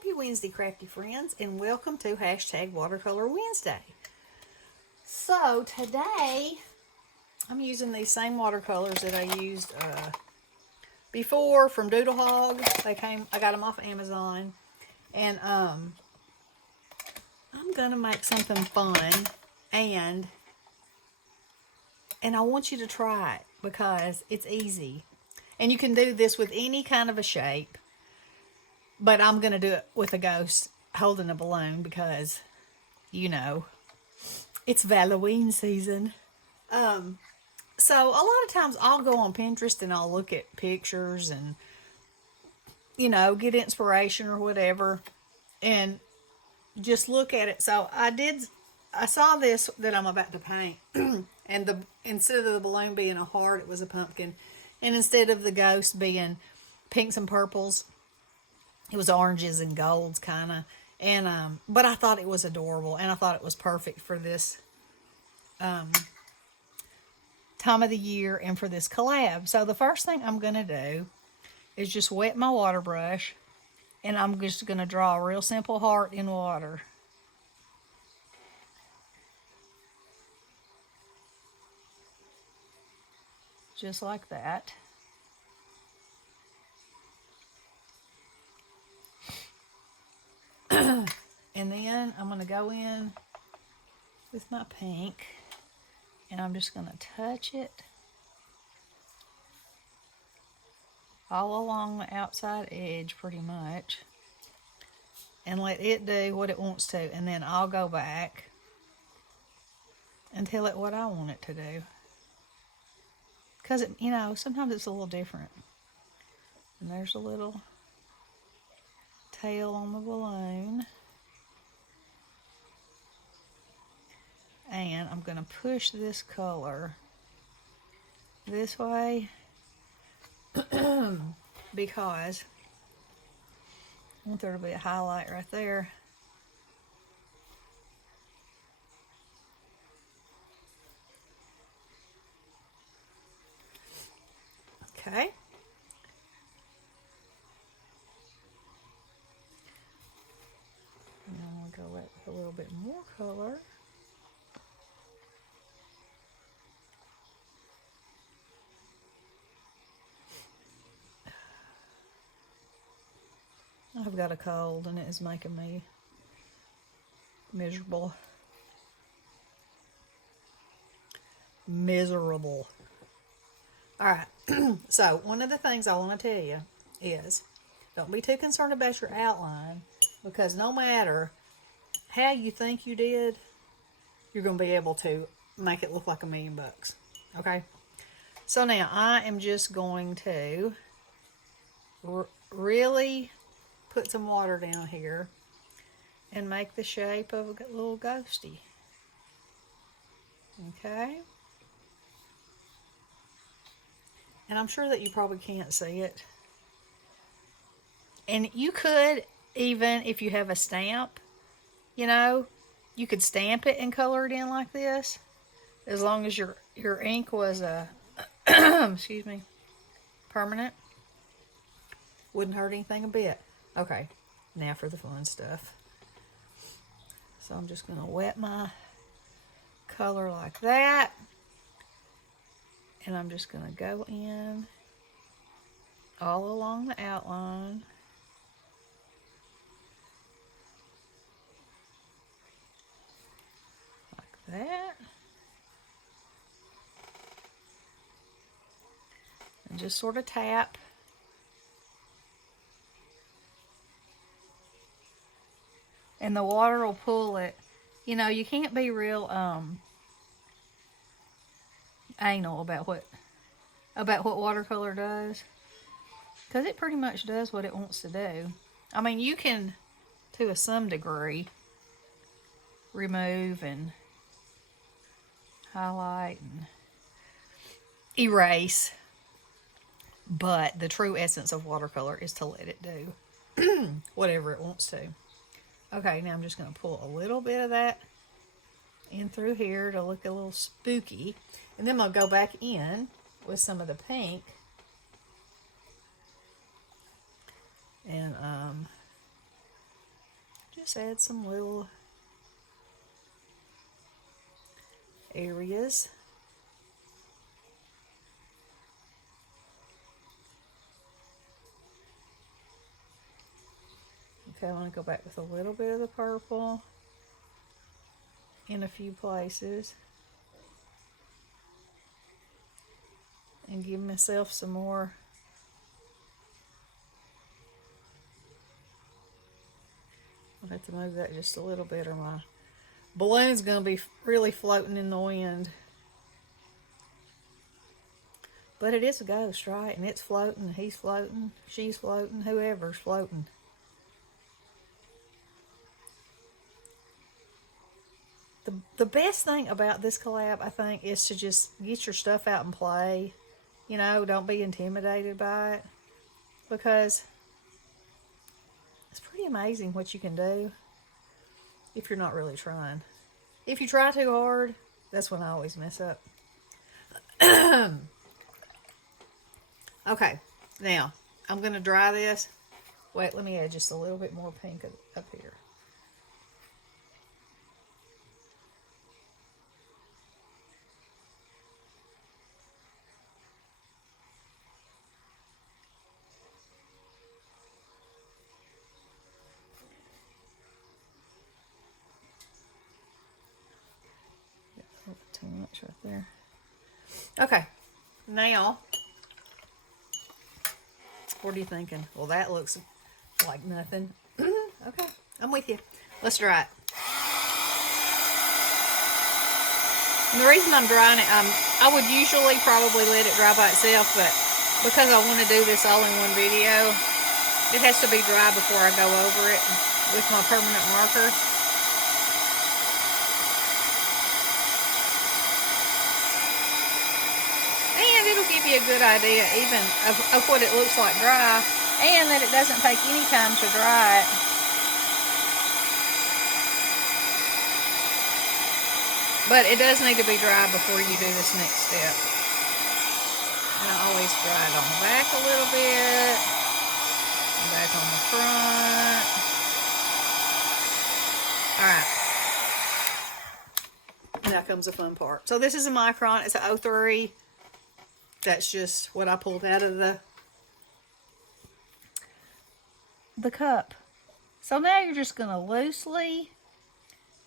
Happy Wednesday, crafty friends, and welcome to hashtag Watercolor Wednesday. So today, I'm using these same watercolors that I used before from Doodle Hog. I got them off Amazon, and I'm gonna make something fun, and I want you to try it because it's easy, and you can do this with any kind of a shape. But I'm going to do it with a ghost holding a balloon because, you know, it's Halloween season. So a lot of times I'll go on Pinterest and I'll look at pictures and, you know, get inspiration or whatever and just look at it. So I saw this that I'm about to paint and instead of the balloon being a heart, it was a pumpkin. And instead of the ghost being pinks and purples, it was oranges and golds kind of. And but I thought it was adorable, and I thought it was perfect for this time of the year and for this collab. So the first thing I'm going to do is just wet my water brush, and I'm just going to draw a real simple heart in water. Just like that. And then I'm going to go in with my pink, and I'm just going to touch it all along the outside edge pretty much and let it do what it wants to, and then I'll go back and tell it what I want it to do, because you know, sometimes it's a little different. And there's a little tail on the balloon. And I'm going to push this color this way because I want there to be a highlight right there. Okay. And I'm going to go with a little bit more color. I've got a cold and it is making me miserable. Miserable. Alright, so one of the things I want to tell you is don't be too concerned about your outline, because no matter how you think you did, you're going to be able to make it look like $1,000,000. Okay? So now I am just going to really put some water down here and make the shape of a little ghosty. Okay? And I'm sure that you probably can't see it. And you could, even if you have a stamp, you know, you could stamp it and color it in like this, as long as your ink was excuse me, permanent. Wouldn't hurt anything a bit. Okay, now for the fun stuff. So I'm just going to wet my color like that. And I'm just going to go in all along the outline. Like that. And just sort of tap. And the water will pull it. You know, you can't be real anal about what watercolor does, because it pretty much does what it wants to do. I mean, you can, to some degree, remove and highlight and erase, but the true essence of watercolor is to let it do whatever it wants to. Okay, now I'm just going to pull a little bit of that in through here to look a little spooky. And then I'll go back in with some of the pink. And just add some little areas. Okay, I want to go back with a little bit of the purple in a few places. And give myself some more I'll have to move that just a little bit or my balloon's going to be really floating in the wind. But it is a ghost, right? And it's floating, he's floating, she's floating, whoever's floating. The best thing about this collab, I think, is to just get your stuff out and play. You know, don't be intimidated by it. Because it's pretty amazing what you can do if you're not really trying. If you try too hard, that's when I always mess up. Okay, now I'm going to dry this. Wait, let me add just a little bit more pink up here. Too much right there. Okay, now, what are you thinking? Well, that looks like nothing. Okay, I'm with you. Let's dry it. And the reason I'm drying it, I would usually probably let it dry by itself, but because I want to do this all in one video, it has to be dry before I go over it with my permanent marker. And it'll give you a good idea even of what it looks like dry, and that it doesn't take any time to dry it. But it does need to be dry before you do this next step. And I always dry it on the back a little bit, and back on the front. Alright. Now comes the fun part. So this is a micron, it's an 03. That's just what I pulled out of the cup. So now you're just going to loosely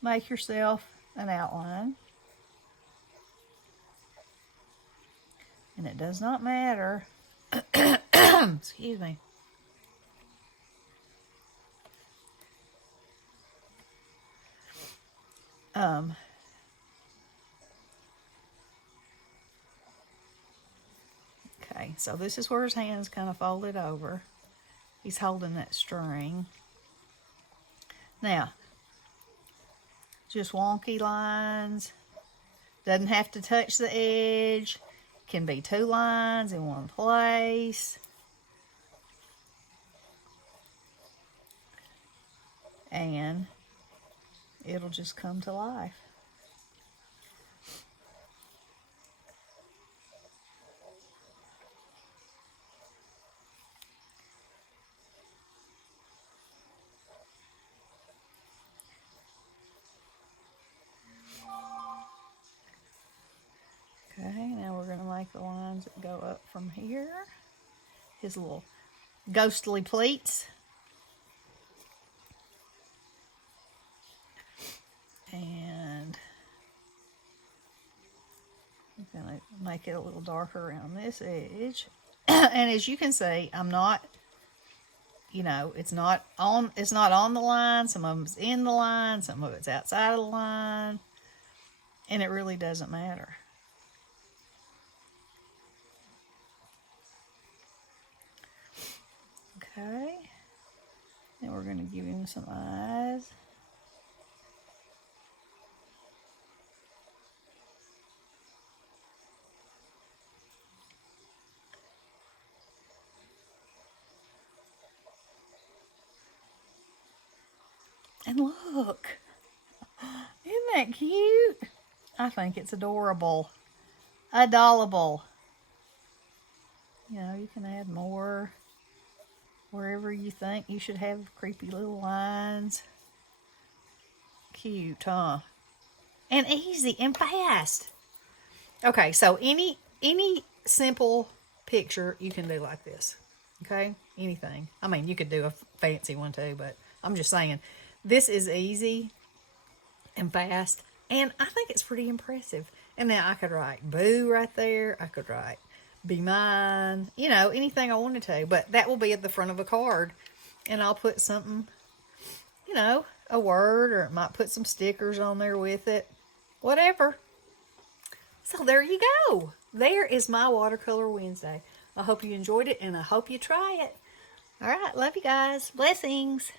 make yourself an outline. And it does not matter. Excuse me. Okay, so this is where his hand's kind of folded over. He's holding that string. Now, just wonky lines. Doesn't have to touch the edge. Can be two lines in one place. And it'll just come to life. Okay, now we're going to make the lines that go up from here. His little ghostly pleats. And I'm going to make it a little darker around this edge. And as you can see, I'm not, you know, it's not on the line. Some of them's in the line, some of it's outside of the line. And it really doesn't matter. Okay, and we're going to give him some eyes. And look, isn't that cute? I think it's adorable. Adorable. You know, you can add more wherever you think you should have creepy little lines. cute, huh? And easy and fast. Okay, so any simple picture you can do like this. Okay? Anything. I mean, you could do a fancy one too, but I'm just saying this is easy and fast, and I think it's pretty impressive. And now I could write boo right there. I could write be mine, anything I wanted to, but that will be at the front of a card, and I'll put something, a word, or it might put some stickers on there with it, whatever. So there you go. There is my Watercolor Wednesday. I hope you enjoyed it, and I hope you try it. All right, love you guys. Blessings.